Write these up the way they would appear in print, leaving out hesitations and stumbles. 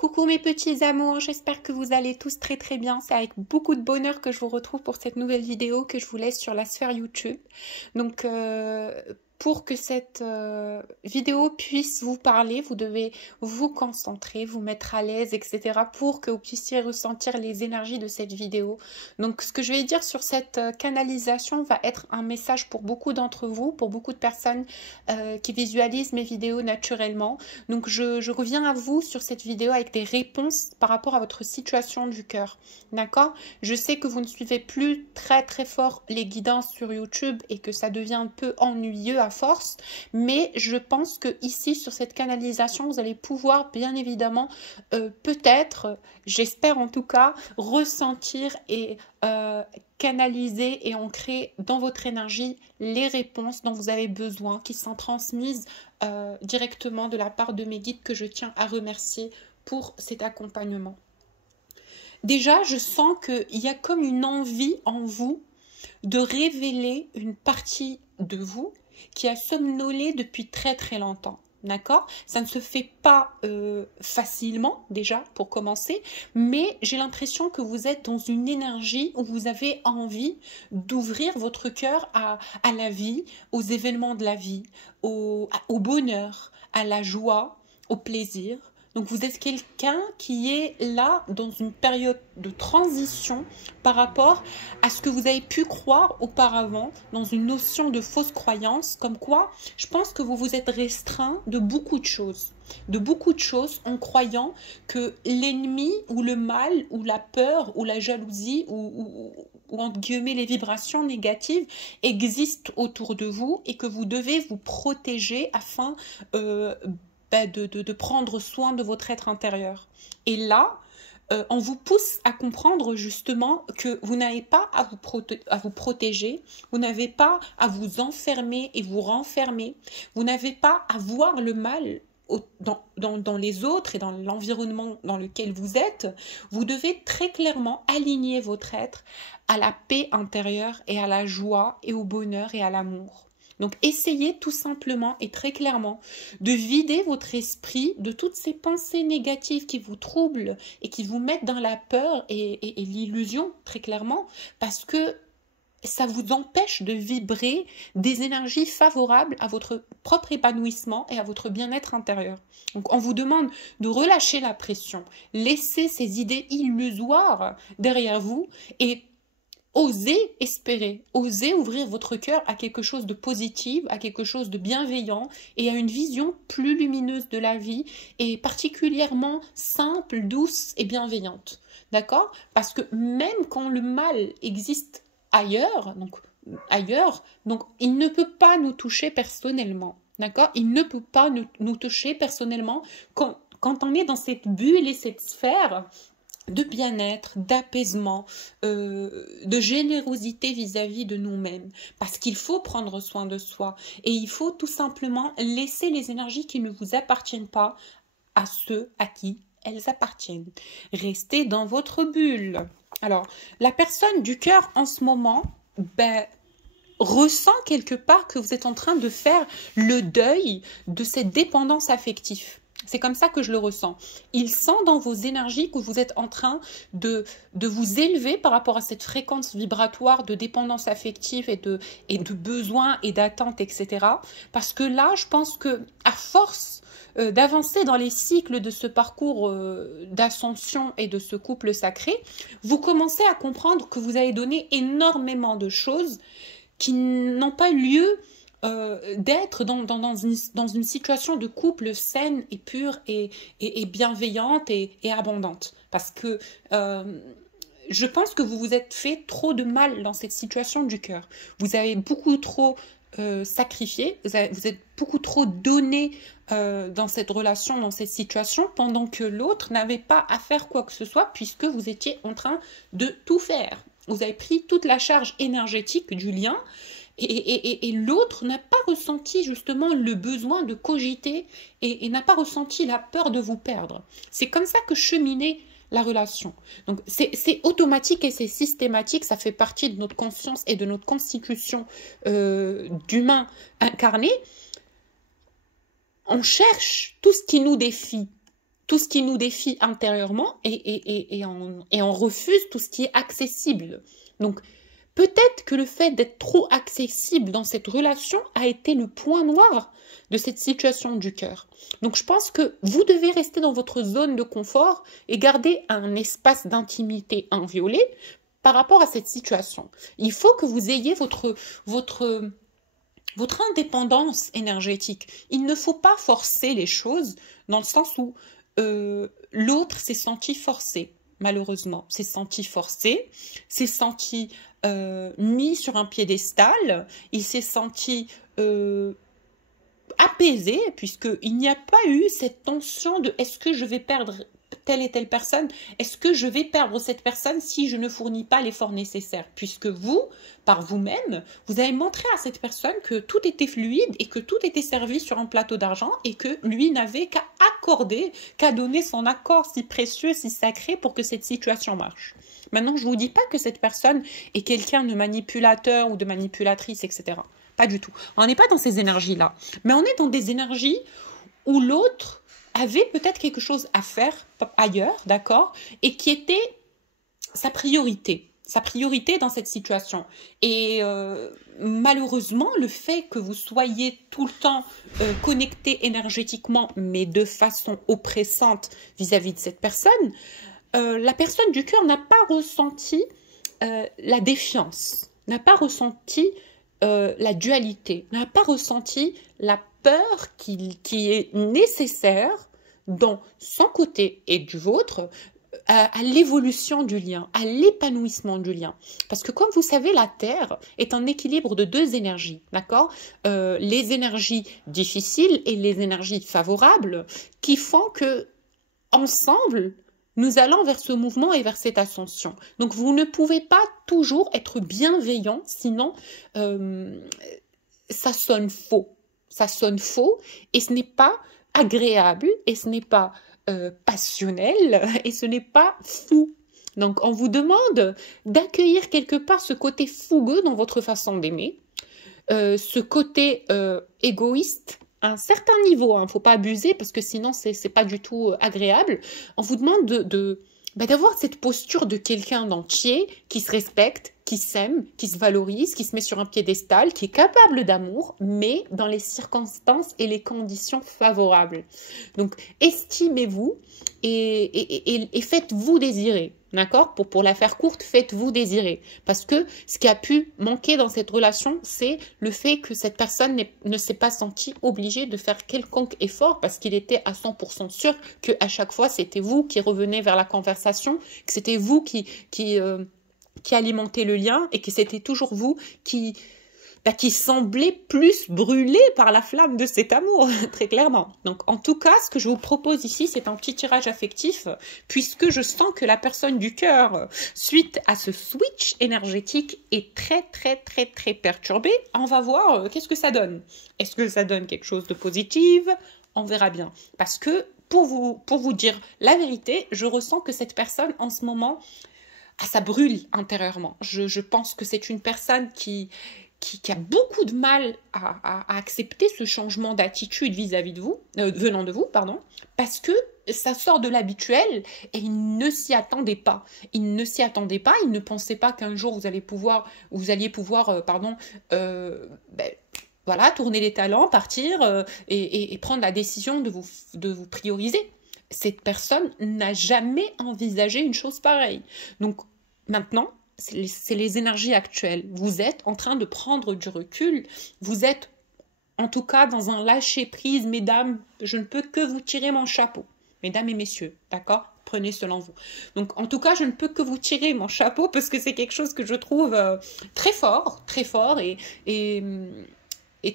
Coucou mes petits amours, j'espère que vous allez tous très très bien. C'est avec beaucoup de bonheur que je vous retrouve pour cette nouvelle vidéo que je vous laisse sur la sphère YouTube. Donc pour que cette vidéo puisse vous parler, vous devez vous concentrer, vous mettre à l'aise, etc. pour que vous puissiez ressentir les énergies de cette vidéo. Donc ce que je vais dire sur cette canalisation va être un message pour beaucoup d'entre vous, pour beaucoup de personnes qui visualisent mes vidéos naturellement. Donc je reviens à vous sur cette vidéo avec des réponses par rapport à votre situation du cœur. D'accord? Je sais que vous ne suivez plus très fort les guidances sur YouTube et que ça devient un peu ennuyeux à force, mais je pense que ici sur cette canalisation vous allez pouvoir bien évidemment peut-être, j'espère en tout cas, ressentir et canaliser et ancrer dans votre énergie les réponses dont vous avez besoin, qui sont transmises directement de la part de mes guides que je tiens à remercier pour cet accompagnement. Déjà, je sens qu'il y a comme une envie en vous de révéler une partie de vous qui a somnolé depuis très longtemps. D'accord? Ça ne se fait pas facilement, déjà, pour commencer, mais j'ai l'impression que vous êtes dans une énergie où vous avez envie d'ouvrir votre cœur à la vie, aux événements de la vie, au bonheur, à la joie, au plaisir. Donc vous êtes quelqu'un qui est là dans une période de transition par rapport à ce que vous avez pu croire auparavant, dans une notion de fausse croyance, comme quoi je pense que vous vous êtes restreint de beaucoup de choses en croyant que l'ennemi ou le mal ou la peur ou la jalousie ou entre guillemets les vibrations négatives existent autour de vous et que vous devez vous protéger afin de prendre soin de votre être intérieur. Et là, on vous pousse à comprendre justement que vous n'avez pas à vous protéger, vous n'avez pas à vous enfermer et vous renfermer, vous n'avez pas à voir le mal dans les autres et dans l'environnement dans lequel vous êtes. Vous devez très clairement aligner votre être à la paix intérieure et à la joie et au bonheur et à l'amour. Donc, essayez tout simplement et très clairement de vider votre esprit de toutes ces pensées négatives qui vous troublent et qui vous mettent dans la peur et l'illusion, très clairement, parce que ça vous empêche de vibrer des énergies favorables à votre propre épanouissement et à votre bien-être intérieur. Donc, on vous demande de relâcher la pression, laisser ces idées illusoires derrière vous et osez espérer, osez ouvrir votre cœur à quelque chose de positif, à quelque chose de bienveillant et à une vision plus lumineuse de la vie et particulièrement simple, douce et bienveillante. D'accord? Parce que même quand le mal existe ailleurs, donc il ne peut pas nous toucher personnellement. D'accord? Il ne peut pas nous toucher personnellement quand on est dans cette bulle et cette sphère de bien-être, d'apaisement, de générosité vis-à-vis de nous-mêmes. Parce qu'il faut prendre soin de soi et il faut tout simplement laisser les énergies qui ne vous appartiennent pas à ceux à qui elles appartiennent. Restez dans votre bulle. Alors, la personne du cœur en ce moment, ressent quelque part que vous êtes en train de faire le deuil de cette dépendance affective. C'est comme ça que je le ressens. Il sent dans vos énergies que vous êtes en train de vous élever par rapport à cette fréquence vibratoire de dépendance affective et de besoins et d'attentes, etc. Parce que là, je pense que à force d'avancer dans les cycles de ce parcours d'ascension et de ce couple sacré, vous commencez à comprendre que vous avez donné énormément de choses qui n'ont pas lieu d'être dans une situation de couple saine et pure et bienveillante et abondante. Parce que je pense que vous vous êtes fait trop de mal dans cette situation du cœur. Vous avez beaucoup trop sacrifié, vous êtes beaucoup trop donné dans cette relation, dans cette situation, pendant que l'autre n'avait pas à faire quoi que ce soit puisque vous étiez en train de tout faire. Vous avez pris toute la charge énergétique du lien et l'autre n'a pas ressenti justement le besoin de cogiter et n'a pas ressenti la peur de vous perdre. C'est comme ça que cheminait la relation. Donc c'est automatique et c'est systématique, ça fait partie de notre conscience et de notre constitution d'humain incarné. On cherche tout ce qui nous défie, tout ce qui nous défie intérieurement et on refuse tout ce qui est accessible. Donc, peut-être que le fait d'être trop accessible dans cette relation a été le point noir de cette situation du cœur. Donc, je pense que vous devez rester dans votre zone de confort et garder un espace d'intimité inviolé par rapport à cette situation. Il faut que vous ayez votre indépendance énergétique. Il ne faut pas forcer les choses dans le sens où l'autre s'est senti forcé, malheureusement. S'est senti forcé, s'est senti mis sur un piédestal, il s'est senti apaisé, puisqu'il n'y a pas eu cette tension de est-ce que je vais perdre telle et telle personne, est-ce que je vais perdre cette personne si je ne fournis pas l'effort nécessaire, puisque vous, par vous-même, vous avez montré à cette personne que tout était fluide et que tout était servi sur un plateau d'argent et que lui n'avait qu'à accorder, qu'à donner son accord si précieux, si sacré pour que cette situation marche. Maintenant, je ne vous dis pas que cette personne est quelqu'un de manipulateur ou de manipulatrice, etc. Pas du tout. On n'est pas dans ces énergies-là, mais on est dans des énergies où l'autre avait peut-être quelque chose à faire ailleurs, d'accord, et qui était sa priorité dans cette situation. Et malheureusement, le fait que vous soyez tout le temps connecté énergétiquement, mais de façon oppressante vis-à-vis de cette personne, la personne du cœur n'a pas ressenti la défiance, n'a pas ressenti la dualité, n'a pas ressenti la peur qui est nécessaire dans son côté et du vôtre à l'évolution du lien, à l'épanouissement du lien. Parce que comme vous savez, la Terre est un équilibre de deux énergies, d'accord, les énergies difficiles et les énergies favorables qui font que, ensemble, nous allons vers ce mouvement et vers cette ascension. Donc, vous ne pouvez pas toujours être bienveillant, sinon ça sonne faux. Ça sonne faux et ce n'est pas agréable et ce n'est pas passionnel et ce n'est pas fou. Donc, on vous demande d'accueillir quelque part ce côté fougueux dans votre façon d'aimer, ce côté égoïste, à un certain niveau, il ne faut pas abuser parce que sinon, ce n'est pas du tout agréable. On vous demande d'avoir cette posture de quelqu'un d'entier qui se respecte, qui s'aime, qui se valorise, qui se met sur un piédestal, qui est capable d'amour, mais dans les circonstances et les conditions favorables. Donc, estimez-vous et faites-vous désirer. D'accord? Pour la faire courte, faites-vous désirer. Parce que ce qui a pu manquer dans cette relation, c'est le fait que cette personne ne s'est pas sentie obligée de faire quelconque effort parce qu'il était à 100% sûr qu'à chaque fois, c'était vous qui revenez vers la conversation, que c'était vous qui alimentez le lien et que c'était toujours vous qui semblait plus brûlé par la flamme de cet amour, très clairement. Donc, en tout cas, ce que je vous propose ici, c'est un petit tirage affectif, puisque je sens que la personne du cœur, suite à ce switch énergétique, est très, très, très, très perturbée. On va voir qu'est-ce que ça donne. Est-ce que ça donne quelque chose de positif? On verra bien. Parce que, pour vous dire la vérité, je ressens que cette personne, en ce moment, ça brûle intérieurement. Je pense que c'est une personne qui a beaucoup de mal à accepter ce changement d'attitude vis-à-vous de vous, venant de vous, pardon, parce que ça sort de l'habituel et il ne s'y attendait pas. Il ne s'y attendait pas, il ne pensait pas qu'un jour vous alliez pouvoir voilà, tourner les talents, partir et prendre la décision de vous prioriser. Cette personne n'a jamais envisagé une chose pareille. Donc maintenant, c'est les énergies actuelles. Vous êtes en train de prendre du recul. Vous êtes, en tout cas, dans un lâcher-prise. Mesdames, je ne peux que vous tirer mon chapeau. Mesdames et messieurs, d'accord? Prenez selon vous. Donc, en tout cas, je ne peux que vous tirer mon chapeau parce que c'est quelque chose que je trouve très fort et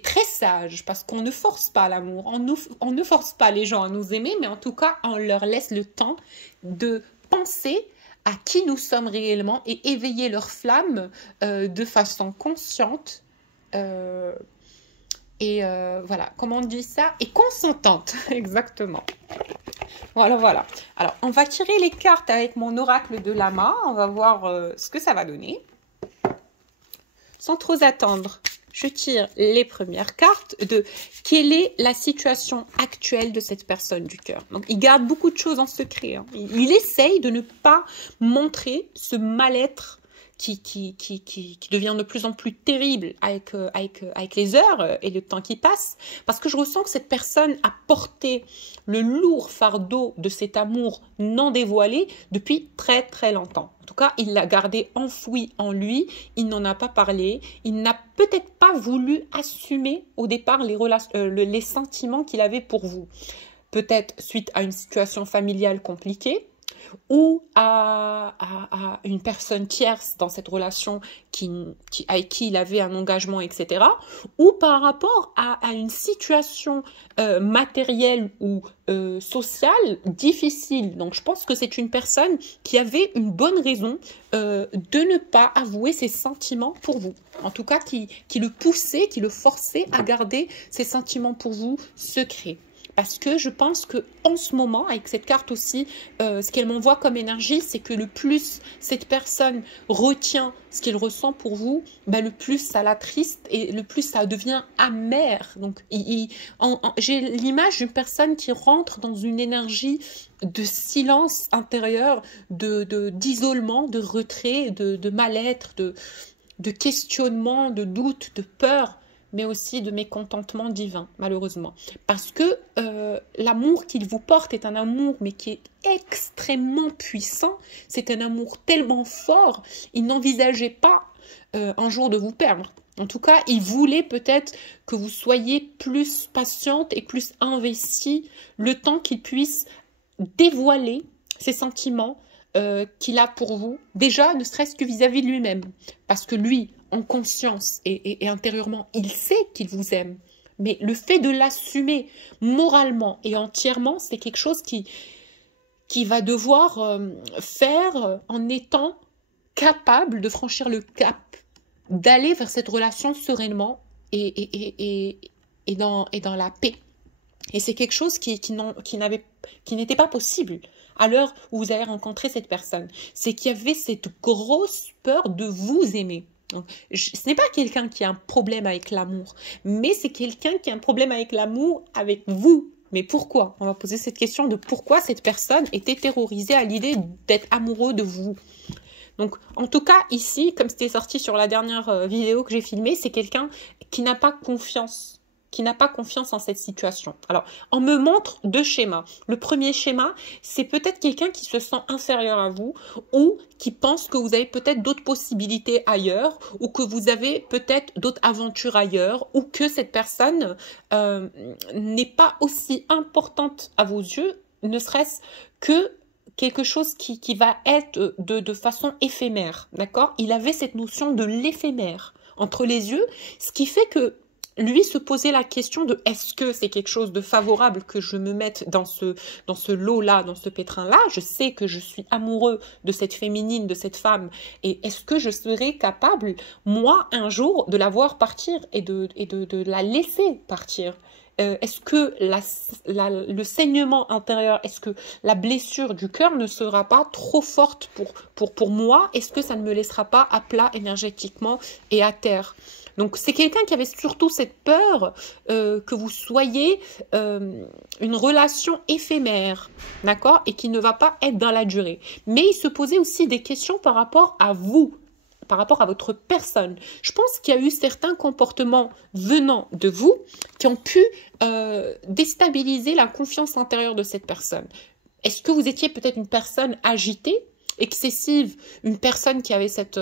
très sage. Parce qu'on ne force pas l'amour. On ne force pas les gens à nous aimer, mais en tout cas, on leur laisse le temps de penser à qui nous sommes réellement et éveiller leur flamme de façon consciente voilà, comment on dit ça? Et consentante, exactement. Voilà. Alors, on va tirer les cartes avec mon oracle de lama. On va voir ce que ça va donner. Sans trop attendre, je tire les premières cartes de quelle est la situation actuelle de cette personne du cœur. Donc, il garde beaucoup de choses en secret. Hein. Il essaye de ne pas montrer ce mal-être qui devient de plus en plus terrible avec les heures et le temps qui passe, parce que je ressens que cette personne a porté le lourd fardeau de cet amour non dévoilé depuis très très longtemps. En tout cas, il l'a gardé enfoui en lui, il n'en a pas parlé, il n'a peut-être pas voulu assumer au départ les sentiments qu'il avait pour vous. Peut-être suite à une situation familiale compliquée, ou à une personne tierce dans cette relation avec qui il avait un engagement, etc. Ou par rapport à une situation matérielle ou sociale difficile. Donc je pense que c'est une personne qui avait une bonne raison de ne pas avouer ses sentiments pour vous. En tout cas, qui le poussait, qui le forçait à garder ses sentiments pour vous secrets. Parce que je pense qu'en ce moment, avec cette carte aussi, ce qu'elle m'envoie comme énergie, c'est que le plus cette personne retient ce qu'elle ressent pour vous, ben le plus ça l'attriste et le plus ça devient amer. Donc, j'ai l'image d'une personne qui rentre dans une énergie de silence intérieur, d'isolement, de retrait, de mal-être, de questionnement, de doute, de peur, mais aussi de mécontentement divin, malheureusement. Parce que l'amour qu'il vous porte est un amour, mais qui est extrêmement puissant. C'est un amour tellement fort, il n'envisageait pas un jour de vous perdre. En tout cas, il voulait peut-être que vous soyez plus patiente et plus investie, le temps qu'il puisse dévoiler ses sentiments qu'il a pour vous, déjà ne serait-ce que vis-à-vis de lui-même. Parce que lui, en conscience et intérieurement, il sait qu'il vous aime. Mais le fait de l'assumer moralement et entièrement, c'est quelque chose qui va devoir faire en étant capable de franchir le cap, d'aller vers cette relation sereinement et dans la paix. Et c'est quelque chose qui n'était pas possible à l'heure où vous avez rencontré cette personne. C'est qu'il y avait cette grosse peur de vous aimer. Donc, ce n'est pas quelqu'un qui a un problème avec l'amour, mais c'est quelqu'un qui a un problème avec l'amour avec vous. Mais pourquoi? On va poser cette question de pourquoi cette personne était terrorisée à l'idée d'être amoureux de vous. Donc, en tout cas, ici, comme c'était sorti sur la dernière vidéo que j'ai filmée, c'est quelqu'un qui n'a pas confiance en cette situation. Alors, on me montre deux schémas. Le premier schéma, c'est peut-être quelqu'un qui se sent inférieur à vous ou qui pense que vous avez peut-être d'autres possibilités ailleurs ou que vous avez peut-être d'autres aventures ailleurs ou que cette personne n'est pas aussi importante à vos yeux, ne serait-ce que quelque chose qui va être de façon éphémère, d'accord? Il avait cette notion de l'éphémère entre les yeux, ce qui fait que lui se posait la question de est-ce que c'est quelque chose de favorable que je me mette dans ce lot-là, dans ce pétrin-là. Je sais que je suis amoureux de cette féminine, de cette femme. Et est-ce que je serais capable, moi, un jour, de la voir partir et de la laisser partir? Est-ce que le saignement intérieur, est-ce que la blessure du cœur ne sera pas trop forte pour moi? Est-ce que ça ne me laissera pas à plat énergétiquement et à terre? Donc, c'est quelqu'un qui avait surtout cette peur que vous soyez une relation éphémère, d'accord? Et qui ne va pas être dans la durée. Mais il se posait aussi des questions par rapport à vous, par rapport à votre personne. Je pense qu'il y a eu certains comportements venant de vous qui ont pu déstabiliser la confiance intérieure de cette personne. Est-ce que vous étiez peut-être une personne agitée, excessive, une personne qui avait cette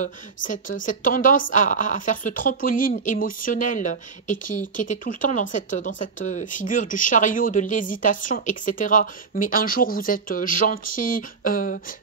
tendance à faire ce trampoline émotionnel et qui était tout le temps dans cette figure du chariot, de l'hésitation, etc. Mais un jour vous êtes gentille,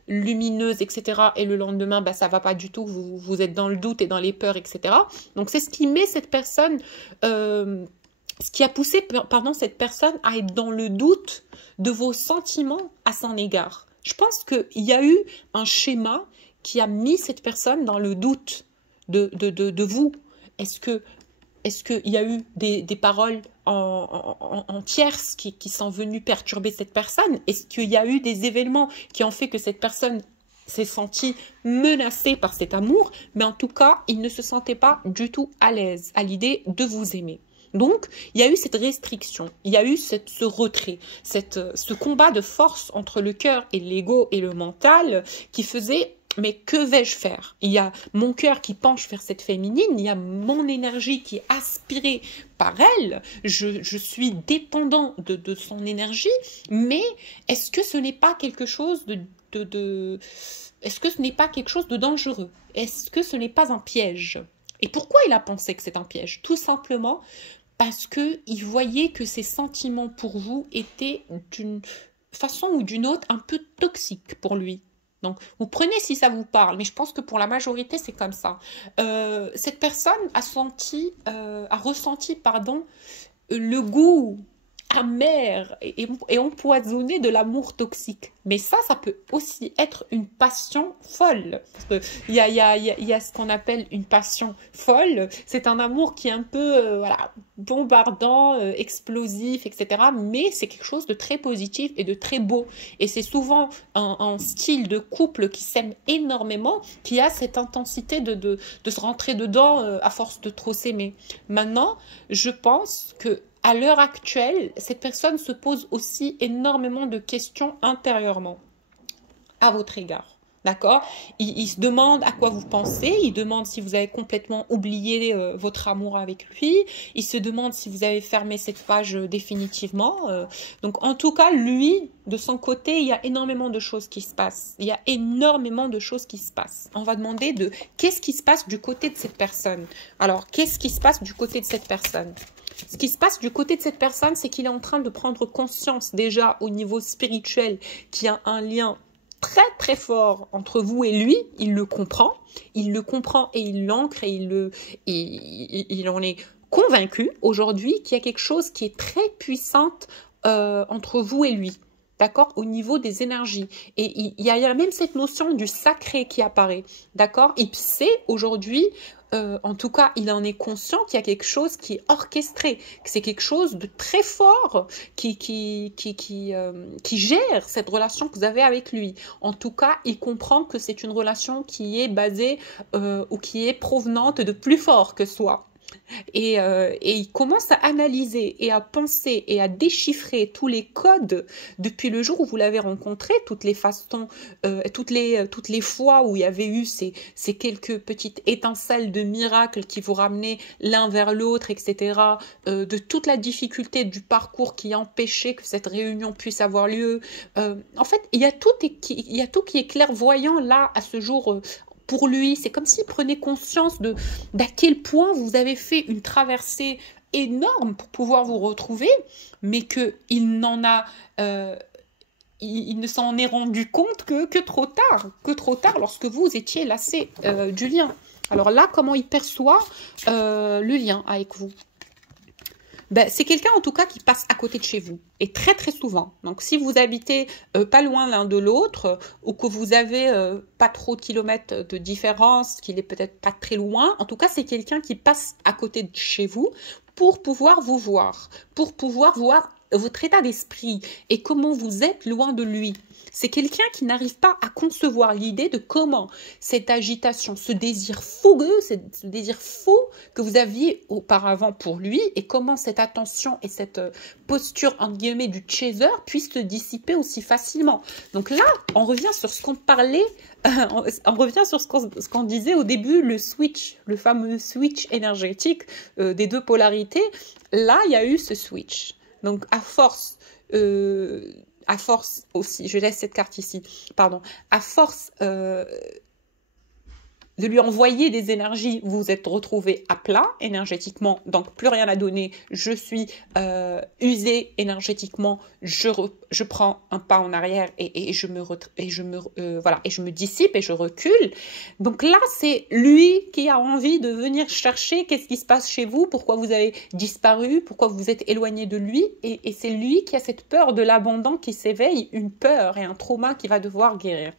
lumineuse, etc. Et le lendemain, bah, ça va pas du tout, vous êtes dans le doute et dans les peurs, etc. Donc c'est ce qui met cette personne... ce qui a poussé cette personne à être dans le doute de vos sentiments à son égard. Je pense qu'il y a eu un schéma qui a mis cette personne dans le doute de vous. Est-ce qu'il y a eu des paroles en tierce qui sont venues perturber cette personne? Est-ce qu'il y a eu des événements qui ont fait que cette personne s'est senti menacé par cet amour, mais en tout cas, il ne se sentait pas du tout à l'aise à l'idée de vous aimer. Donc, il y a eu cette restriction, il y a eu ce retrait, ce combat de force entre le cœur et l'ego et le mental qui faisait, mais que vais-je faire? Il y a mon cœur qui penche vers cette féminine, il y a mon énergie qui est aspirée par elle, je suis dépendant de son énergie, mais est-ce que ce n'est pas quelque chose est-ce que ce n'est pas quelque chose de dangereux? Est-ce que ce n'est pas un piège? Et pourquoi il a pensé que c'est un piège? Tout simplement parce qu'il voyait que ses sentiments pour vous étaient d'une façon ou d'une autre un peu toxiques pour lui. Donc, vous prenez si ça vous parle, mais je pense que pour la majorité, c'est comme ça. Cette personne a ressenti, pardon, le goût amer et empoisonné de l'amour toxique. Mais ça peut aussi être une passion folle. Parce qu'il y a ce qu'on appelle une passion folle. C'est un amour qui est un peu voilà, bombardant, explosif, etc. Mais c'est quelque chose de très positif et de très beau. Et c'est souvent un style de couple qui s'aime énormément, qui a cette intensité de se rentrer dedans à force de trop s'aimer. Maintenant, je pense que à l'heure actuelle, cette personne se pose aussi énormément de questions intérieurement à votre égard. D'accord? Il se demande à quoi vous pensez, il demande si vous avez complètement oublié votre amour avec lui, il se demande si vous avez fermé cette page définitivement. Donc en tout cas, lui, de son côté, il y a énormément de choses qui se passent. Il y a énormément de choses qui se passent. On va demander de qu'est-ce qui se passe du côté de cette personne. Alors, qu'est-ce qui se passe du côté de cette personne? Ce qui se passe du côté de cette personne, c'est qu'il est en train de prendre conscience déjà au niveau spirituel qu'il y a un lien très très fort entre vous et lui. Il le comprend et il l'ancre et il en est convaincu aujourd'hui qu'il y a quelque chose qui est très puissante entre vous et lui. D'accord? Au niveau des énergies. Et il y a même cette notion du sacré qui apparaît. D'accord? Il sait aujourd'hui, en tout cas, il en est conscient qu'il y a quelque chose qui est orchestré, que c'est quelque chose de très fort qui gère cette relation que vous avez avec lui. En tout cas, il comprend que c'est une relation qui est basée ou qui est provenante de plus fort que soi. Et il commence à analyser et à penser et à déchiffrer tous les codes depuis le jour où vous l'avez rencontré, toutes les façons, toutes les fois où il y avait eu ces quelques petites étincelles de miracles qui vous ramenaient l'un vers l'autre, etc. De toute la difficulté du parcours qui empêchait que cette réunion puisse avoir lieu. En fait, il y a tout qui est clairvoyant là à ce jour. Pour lui, c'est comme s'il prenait conscience d'à quel point vous avez fait une traversée énorme pour pouvoir vous retrouver, mais qu'il ne s'en est rendu compte que trop tard, lorsque vous étiez lassé du lien. Alors là, comment il perçoit le lien avec vous? Ben, c'est quelqu'un en tout cas qui passe à côté de chez vous, et très très souvent. Donc si vous habitez pas loin l'un de l'autre, ou que vous avez pas trop de kilomètres de différence, qu'il est peut-être pas très loin, en tout cas c'est quelqu'un qui passe à côté de chez vous pour pouvoir vous voir, pour pouvoir voir votre état d'esprit et comment vous êtes loin de lui. C'est quelqu'un qui n'arrive pas à concevoir l'idée de comment cette agitation, ce désir fougueux, ce désir fou que vous aviez auparavant pour lui, et comment cette attention et cette posture, entre guillemets, du chaser puisse se dissiper aussi facilement. Donc là, on revient sur ce qu'on parlait, on revient sur ce qu'on disait au début, le switch, le fameux switch énergétique des deux polarités. Là, il y a eu ce switch. Donc à force aussi, je laisse cette carte ici, pardon, à force de lui envoyer des énergies, vous vous êtes retrouvé à plat énergétiquement, donc plus rien à donner, je suis usé énergétiquement, je prends un pas en arrière et je me dissipe et je recule. Donc là, c'est lui qui a envie de venir chercher qu'est-ce qui se passe chez vous, pourquoi vous avez disparu, pourquoi vous vous êtes éloigné de lui, et c'est lui qui a cette peur de l'abandon qui s'éveille, une peur et un trauma qu'il va devoir guérir.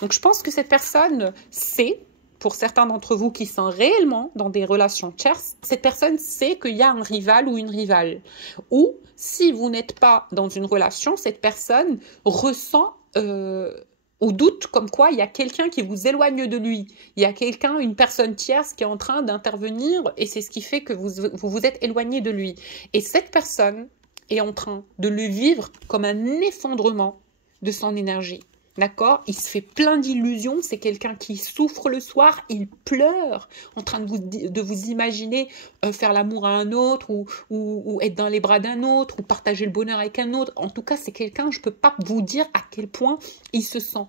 Donc je pense que cette personne sait, pour certains d'entre vous qui sont réellement dans des relations tierces, cette personne sait qu'il y a un rival ou une rivale. Ou si vous n'êtes pas dans une relation, cette personne ressent au doute comme quoi il y a quelqu'un qui vous éloigne de lui. Il y a quelqu'un, une personne tierce qui est en train d'intervenir et c'est ce qui fait que vous êtes éloigné de lui. Et cette personne est en train de le vivre comme un effondrement de son énergie. D'accord? Il se fait plein d'illusions, c'est quelqu'un qui souffre le soir, il pleure en train de vous imaginer faire l'amour à un autre ou être dans les bras d'un autre ou partager le bonheur avec un autre. En tout cas, c'est quelqu'un, je ne peux pas vous dire à quel point il se sent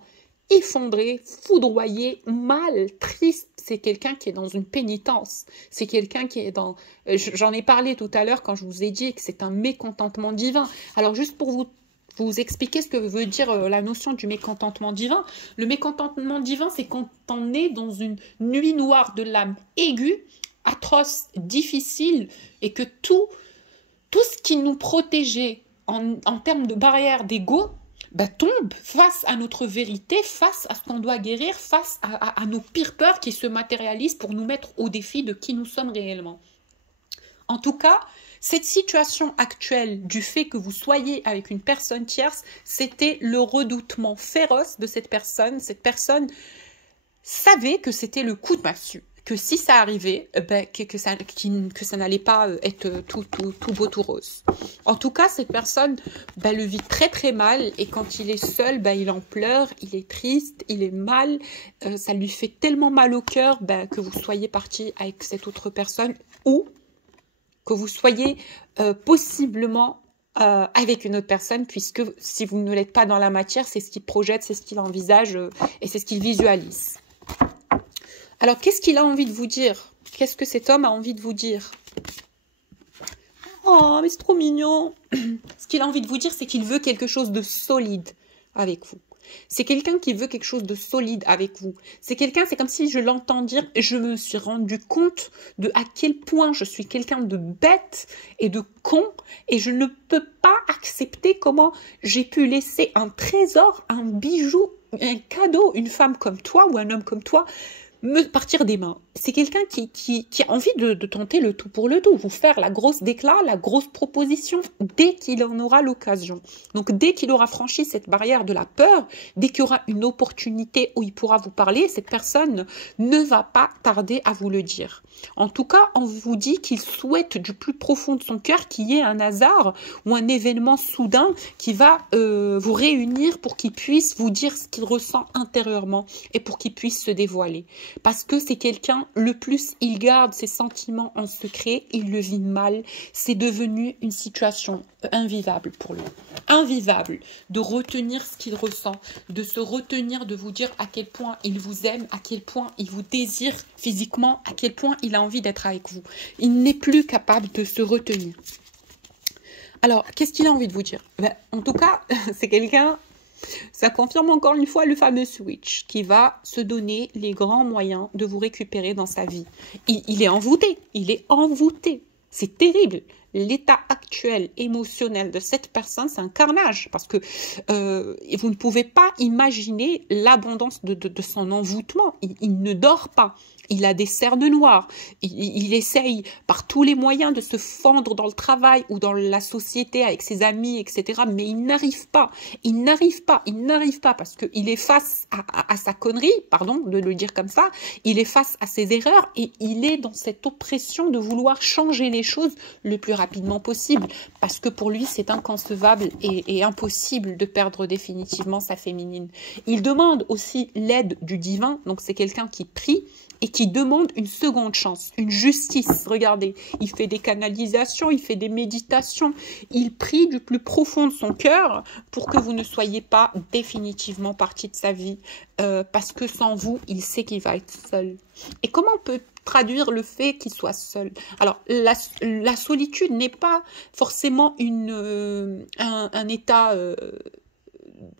effondré, foudroyé, mal, triste. C'est quelqu'un qui est dans une pénitence. C'est quelqu'un qui est dans... J'en ai parlé tout à l'heure quand je vous ai dit que c'est un mécontentement divin. Alors juste pour vous expliquer ce que veut dire la notion du mécontentement divin. Le mécontentement divin, c'est quand on est dans une nuit noire de l'âme aiguë, atroce, difficile, et que tout ce qui nous protégeait en termes de barrière d'ego, tombe face à notre vérité, face à ce qu'on doit guérir, face à nos pires peurs qui se matérialisent pour nous mettre au défi de qui nous sommes réellement. En tout cas, cette situation actuelle du fait que vous soyez avec une personne tierce, c'était le redoutement féroce de cette personne. Cette personne savait que c'était le coup de massue, que si ça arrivait, que ça n'allait pas être tout beau, tout rose. En tout cas, cette personne le vit très très mal et quand il est seul, il en pleure, il est triste, il est mal. Ça lui fait tellement mal au cœur que vous soyez parti avec cette autre personne ou que vous soyez possiblement avec une autre personne, puisque si vous ne l'êtes pas dans la matière, c'est ce qu'il projette, c'est ce qu'il envisage et c'est ce qu'il visualise. Alors, qu'est-ce qu'il a envie de vous dire? Qu'est-ce que cet homme a envie de vous dire? Oh, mais c'est trop mignon. Ce qu'il a envie de vous dire, c'est qu'il veut quelque chose de solide avec vous. C'est quelqu'un qui veut quelque chose de solide avec vous. C'est comme si je l'entends dire, je me suis rendu compte de à quel point je suis quelqu'un de bête et de con et je ne peux pas accepter comment j'ai pu laisser un trésor, un bijou, un cadeau, une femme comme toi ou un homme comme toi me partir des mains. C'est quelqu'un qui a envie de tenter le tout pour le tout, vous faire la grosse déclat, la grosse proposition dès qu'il en aura l'occasion. Donc dès qu'il aura franchi cette barrière de la peur, dès qu'il y aura une opportunité où il pourra vous parler, cette personne ne va pas tarder à vous le dire. En tout cas, on vous dit qu'il souhaite du plus profond de son cœur qu'il y ait un hasard ou un événement soudain qui va vous réunir pour qu'il puisse vous dire ce qu'il ressent intérieurement et pour qu'il puisse se dévoiler. Parce que c'est quelqu'un, le plus il garde ses sentiments en secret, il le vit mal. C'est devenu une situation invivable pour lui. Invivable de retenir ce qu'il ressent, de se retenir, de vous dire à quel point il vous aime, à quel point il vous désire physiquement, à quel point il a envie d'être avec vous. Il n'est plus capable de se retenir. Alors, qu'est-ce qu'il a envie de vous dire? En tout cas, c'est quelqu'un... Ça confirme encore une fois le fameux switch qui va se donner les grands moyens de vous récupérer dans sa vie. Il est envoûté, il est envoûté. C'est terrible. L'état actuel émotionnel de cette personne, c'est un carnage parce que vous ne pouvez pas imaginer l'abondance de son envoûtement. Il ne dort pas. Il a des cernes noires. Il essaye par tous les moyens de se fendre dans le travail ou dans la société avec ses amis, etc. Mais il n'arrive pas. Il n'arrive pas. Il n'arrive pas parce qu'il est face à sa connerie, pardon de le dire comme ça. Il est face à ses erreurs et il est dans cette oppression de vouloir changer les choses le plus rapidement possible. Parce que pour lui, c'est inconcevable et impossible de perdre définitivement sa féminine. Il demande aussi l'aide du divin. Donc c'est quelqu'un qui prie et qui demande une seconde chance, une justice. Regardez, il fait des canalisations, il fait des méditations, il prie du plus profond de son cœur pour que vous ne soyez pas définitivement partie de sa vie, parce que sans vous, il sait qu'il va être seul. Et comment on peut traduire le fait qu'il soit seul? Alors, la solitude n'est pas forcément un état...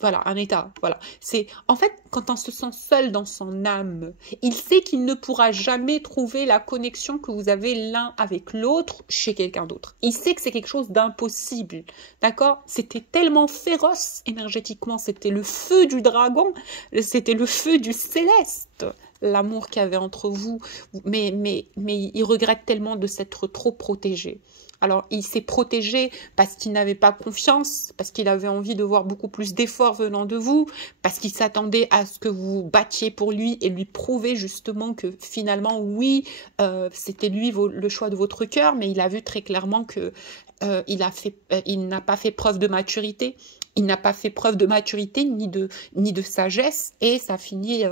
voilà. C'est en fait quand on se sent seul dans son âme, il sait qu'il ne pourra jamais trouver la connexion que vous avez l'un avec l'autre chez quelqu'un d'autre. Il sait que c'est quelque chose d'impossible, d'accord? C'était tellement féroce énergétiquement, c'était le feu du dragon, c'était le feu du céleste. l'amour qu'il y avait entre vous, mais il regrette tellement de s'être trop protégé. Alors, il s'est protégé parce qu'il n'avait pas confiance, parce qu'il avait envie de voir beaucoup plus d'efforts venant de vous, parce qu'il s'attendait à ce que vous battiez pour lui et lui prouver justement que finalement, oui, c'était lui le choix de votre cœur, mais il a vu très clairement que il n'a pas fait preuve de maturité. Il n'a pas fait preuve de maturité ni de sagesse et ça finit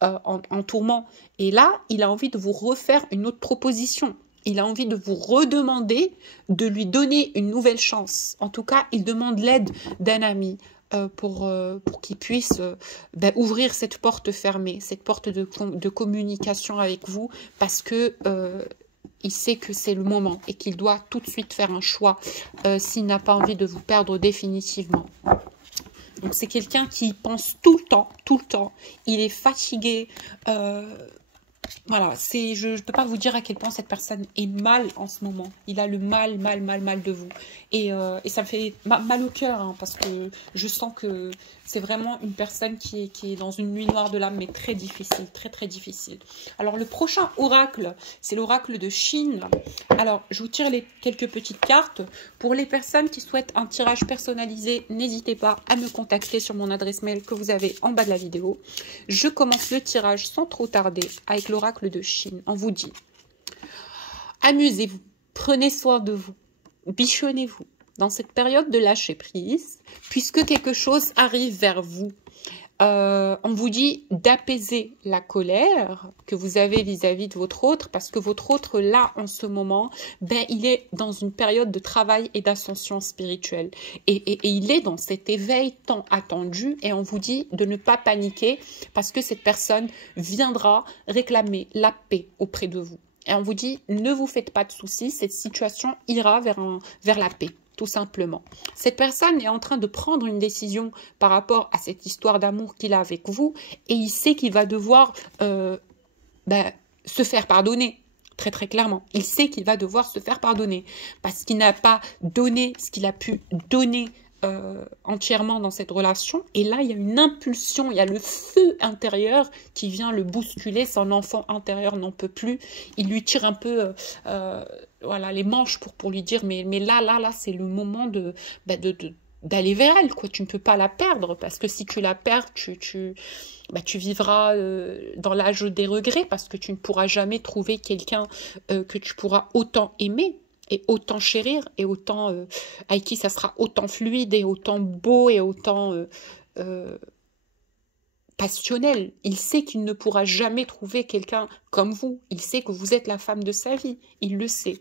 en tourment. Et là, il a envie de vous refaire une autre proposition. Il a envie de vous redemander de lui donner une nouvelle chance. En tout cas, il demande l'aide d'un ami pour qu'il puisse ouvrir cette porte fermée, cette porte de communication avec vous, parce que il sait que c'est le moment et qu'il doit tout de suite faire un choix s'il n'a pas envie de vous perdre définitivement. Donc c'est quelqu'un qui pense tout le temps. Il est fatigué. Voilà, je ne peux pas vous dire à quel point cette personne est mal en ce moment. Il a le mal de vous. Et ça me fait mal au cœur, hein, parce que je sens que c'est vraiment une personne qui est dans une nuit noire de l'âme, mais très difficile, très difficile. Alors, le prochain oracle, c'est l'oracle de Chine. Alors, je vous tire quelques petites cartes. Pour les personnes qui souhaitent un tirage personnalisé, n'hésitez pas à me contacter sur mon adresse mail que vous avez en bas de la vidéo. Je commence le tirage sans trop tarder avec l'oracle de Chine. On vous dit, amusez-vous, prenez soin de vous, bichonnez-vous dans cette période de lâcher prise, puisque quelque chose arrive vers vous. On vous dit d'apaiser la colère que vous avez vis-à-vis de votre autre, parce que votre autre, là, en ce moment, il est dans une période de travail et d'ascension spirituelle. Et il est dans cet éveil tant attendu, et on vous dit de ne pas paniquer, parce que cette personne viendra réclamer la paix auprès de vous. Et on vous dit, ne vous faites pas de soucis, cette situation ira vers la paix. Tout simplement. Cette personne est en train de prendre une décision par rapport à cette histoire d'amour qu'il a avec vous et il sait qu'il va devoir se faire pardonner. Très clairement. Il sait qu'il va devoir se faire pardonner parce qu'il n'a pas donné ce qu'il a pu donner entièrement dans cette relation. Et là, il y a une impulsion, il y a le feu intérieur qui vient le bousculer. Son enfant intérieur n'en peut plus. Il lui tire un peu voilà, les manches pour lui dire mais là, c'est le moment d'aller vers elle, quoi. Tu ne peux pas la perdre parce que si tu la perds, tu vivras dans l'âge des regrets parce que tu ne pourras jamais trouver quelqu'un que tu pourras autant aimer et autant chérir et autant avec qui ça sera autant fluide et autant beau et autant passionnel. Il sait qu'il ne pourra jamais trouver quelqu'un comme vous. Il sait que vous êtes la femme de sa vie. Il le sait.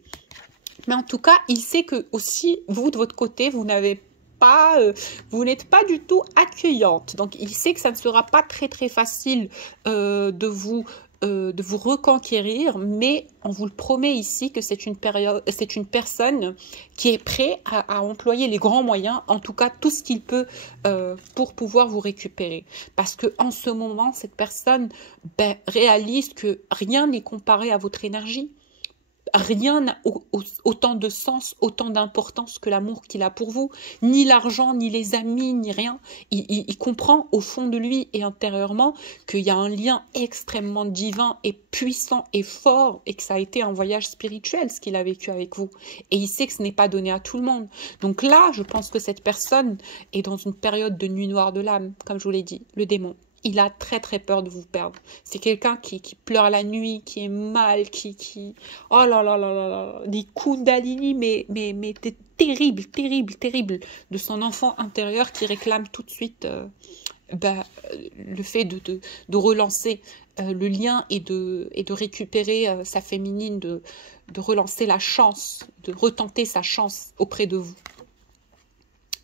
Mais en tout cas, il sait que aussi, vous, de votre côté, vous n'êtes pas du tout accueillante. Donc, il sait que ça ne sera pas très facile de vous reconquérir, mais on vous le promet ici que c'est une personne qui est prête à employer les grands moyens, en tout cas tout ce qu'il peut pour pouvoir vous récupérer. Parce que en ce moment, cette personne réalise que rien n'est comparé à votre énergie. Rien n'a autant de sens, autant d'importance que l'amour qu'il a pour vous. Ni l'argent, ni les amis, ni rien. Il comprend au fond de lui et intérieurement qu'il y a un lien extrêmement divin et puissant et fort et que ça a été un voyage spirituel ce qu'il a vécu avec vous. Et il sait que ce n'est pas donné à tout le monde. Donc là, je pense que cette personne est dans une période de nuit noire de l'âme, comme je vous l'ai dit, le démon. Il a très peur de vous perdre. C'est quelqu'un qui pleure la nuit, qui est mal, oh là là, des kundalini, mais terrible de son enfant intérieur qui réclame tout de suite le fait de relancer le lien et de récupérer sa féminine, de relancer la chance, de retenter sa chance auprès de vous.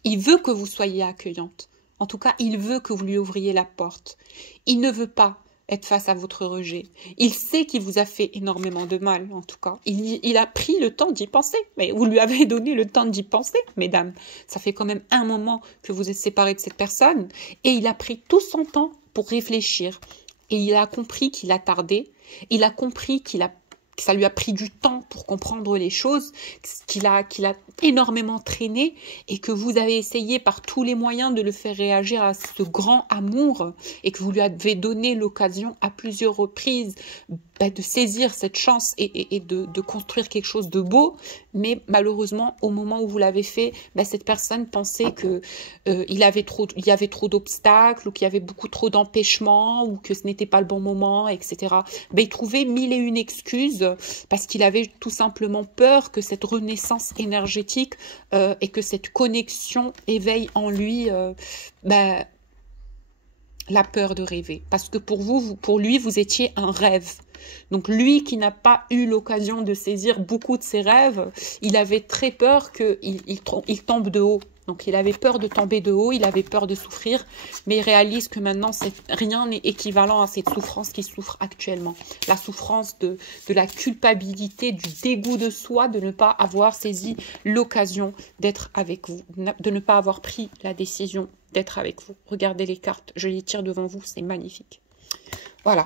Il veut que vous soyez accueillante. En tout cas, il veut que vous lui ouvriez la porte. Il ne veut pas être face à votre rejet. Il sait qu'il vous a fait énormément de mal, en tout cas. Il a pris le temps d'y penser. Mais vous lui avez donné le temps d'y penser, mesdames. Ça fait quand même un moment que vous êtes séparés de cette personne. Et il a pris tout son temps pour réfléchir. Et il a compris qu'il a tardé. Il a compris qu'il a ça lui a pris du temps pour comprendre les choses, qu'il a énormément traîné et que vous avez essayé par tous les moyens de le faire réagir à ce grand amour et que vous lui avez donné l'occasion à plusieurs reprises de saisir cette chance et de construire quelque chose de beau. Mais malheureusement, au moment où vous l'avez fait, cette personne pensait que il y avait trop d'obstacles ou qu'il y avait beaucoup trop d'empêchements ou que ce n'était pas le bon moment, etc. Il trouvait mille et une excuses parce qu'il avait tout simplement peur que cette renaissance énergétique et que cette connexion éveille en lui la peur de rêver. Parce que pour lui, vous étiez un rêve. Donc lui qui n'a pas eu l'occasion de saisir beaucoup de ses rêves, il avait très peur qu'il tombe de haut. Donc il avait peur de tomber de haut, il avait peur de souffrir, mais il réalise que maintenant rien n'est équivalent à cette souffrance qu'il souffre actuellement. La souffrance de la culpabilité, du dégoût de soi, de ne pas avoir saisi l'occasion d'être avec vous, de ne pas avoir pris la décision d'être avec vous. Regardez les cartes, je les tire devant vous, c'est magnifique. Voilà.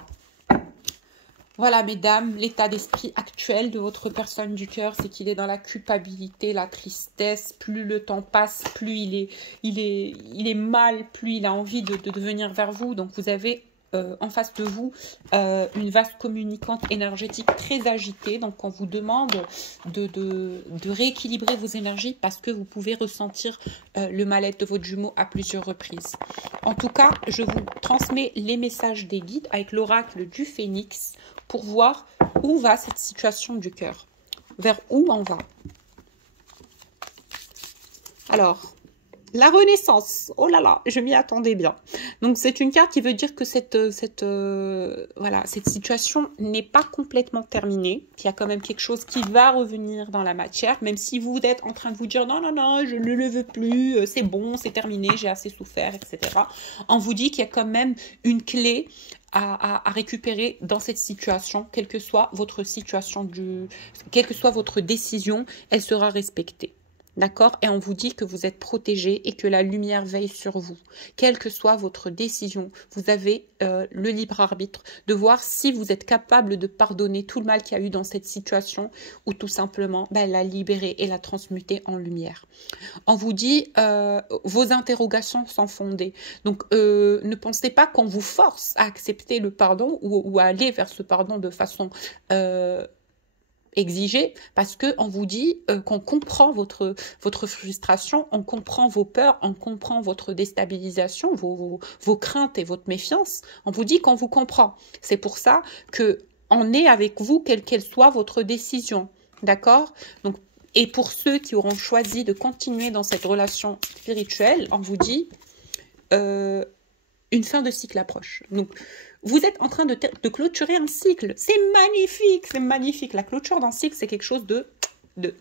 Voilà, mesdames, l'état d'esprit actuel de votre personne du cœur, c'est qu'il est dans la culpabilité, la tristesse. Plus le temps passe, plus il est mal, plus il a envie de venir vers vous. Donc, vous avez en face de vous une vaste communicante énergétique très agitée. Donc, on vous demande de rééquilibrer vos énergies parce que vous pouvez ressentir le mal-être de votre jumeau à plusieurs reprises. En tout cas, je vous transmets les messages des guides avec l'oracle du Phénix pour voir où va cette situation du cœur. Vers où on va. Alors, la renaissance. Oh là là, je m'y attendais bien. Donc, c'est une carte qui veut dire que cette situation n'est pas complètement terminée. Il y a quand même quelque chose qui va revenir dans la matière, même si vous êtes en train de vous dire non, non, non, je ne le veux plus, c'est bon, c'est terminé, j'ai assez souffert, etc. On vous dit qu'il y a quand même une clé à récupérer dans cette situation, quelle que soit votre situation, quelle que soit votre décision, elle sera respectée. D'accord? Et on vous dit que vous êtes protégé et que la lumière veille sur vous. Quelle que soit votre décision, vous avez le libre arbitre de voir si vous êtes capable de pardonner tout le mal qu'il y a eu dans cette situation ou tout simplement la libérer et la transmuter en lumière. On vous dit vos interrogations sont fondées. Donc, ne pensez pas qu'on vous force à accepter le pardon ou à aller vers ce pardon de façon exigée, parce qu'on vous dit qu'on comprend votre frustration, on comprend vos peurs, on comprend votre déstabilisation, vos craintes et votre méfiance. On vous dit qu'on vous comprend. C'est pour ça qu'on est avec vous, quelle qu'elle soit votre décision. D'accord? Donc, et pour ceux qui auront choisi de continuer dans cette relation spirituelle, on vous dit une fin de cycle approche. Donc, vous êtes en train de clôturer un cycle. C'est magnifique, c'est magnifique. La clôture d'un cycle, c'est quelque chose de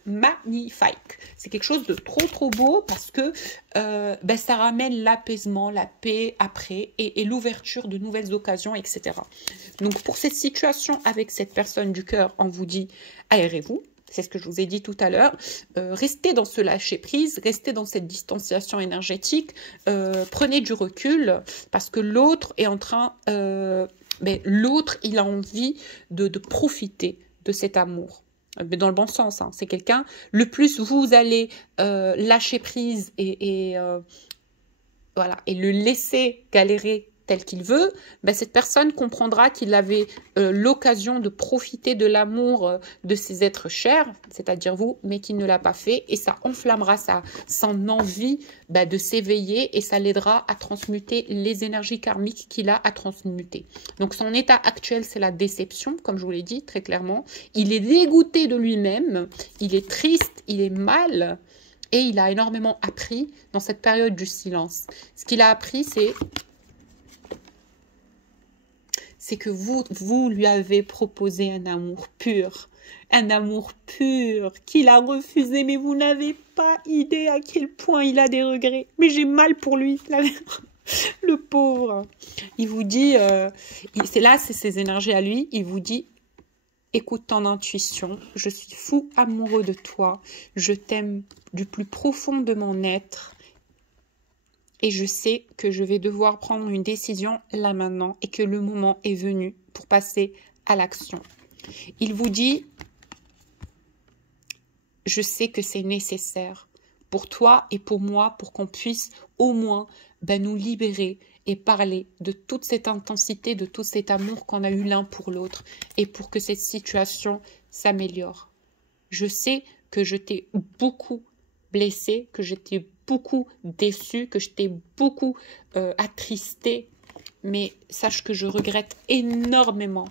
magnifique. C'est quelque chose de trop beau parce que ça ramène l'apaisement, la paix après et l'ouverture de nouvelles occasions, etc. Donc, pour cette situation avec cette personne du cœur, on vous dit aérez-vous. C'est ce que je vous ai dit tout à l'heure. Restez dans ce lâcher-prise, restez dans cette distanciation énergétique. Prenez du recul parce que l'autre est en train... l'autre, il a envie de profiter de cet amour. Mais dans le bon sens, hein. C'est quelqu'un... Le plus vous allez lâcher prise et le laisser galérer tel qu'il veut, cette personne comprendra qu'il avait l'occasion de profiter de l'amour de ses êtres chers, c'est-à-dire vous, mais qu'il ne l'a pas fait, et ça enflammera son envie de s'éveiller et ça l'aidera à transmuter les énergies karmiques qu'il a à transmuter. Donc son état actuel, c'est la déception, comme je vous l'ai dit très clairement. Il est dégoûté de lui-même, il est triste, il est mal, et il a énormément appris dans cette période du silence. Ce qu'il a appris, c'est que vous lui avez proposé un amour pur qu'il a refusé, mais vous n'avez pas idée à quel point il a des regrets. Mais j'ai mal pour lui, le pauvre. Il vous dit, c'est ses énergies à lui, il vous dit, écoute ton intuition, je suis fou amoureux de toi, je t'aime du plus profond de mon être. Et je sais que je vais devoir prendre une décision là maintenant et que le moment est venu pour passer à l'action. Il vous dit, je sais que c'est nécessaire pour toi et pour moi, pour qu'on puisse au moins nous libérer et parler de toute cette intensité, de tout cet amour qu'on a eu l'un pour l'autre et pour que cette situation s'améliore. Je sais que je t'ai beaucoup blessé, que je t'ai beaucoup déçu, que je t'ai beaucoup attristé, mais sache que je regrette énormément,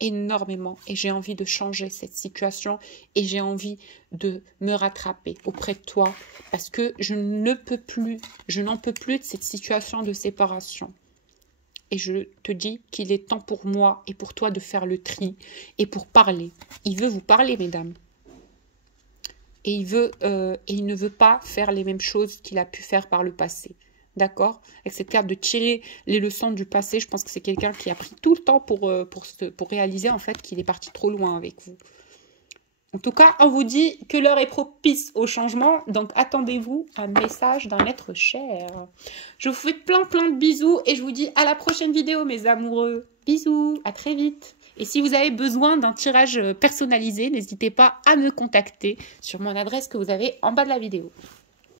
énormément, et j'ai envie de changer cette situation et j'ai envie de me rattraper auprès de toi parce que je n'en peux plus de cette situation de séparation. Et je te dis qu'il est temps pour moi et pour toi de faire le tri et pour parler. Il veut vous parler, mesdames. Et il ne veut pas faire les mêmes choses qu'il a pu faire par le passé. D'accord? Avec cette carte de tirer les leçons du passé, je pense que c'est quelqu'un qui a pris tout le temps pour réaliser en fait qu'il est parti trop loin avec vous. En tout cas, on vous dit que l'heure est propice au changement, donc attendez-vous un message d'un être cher. Je vous fais plein de bisous et je vous dis à la prochaine vidéo, mes amoureux. Bisous, à très vite. Et si vous avez besoin d'un tirage personnalisé, n'hésitez pas à me contacter sur mon adresse que vous avez en bas de la vidéo.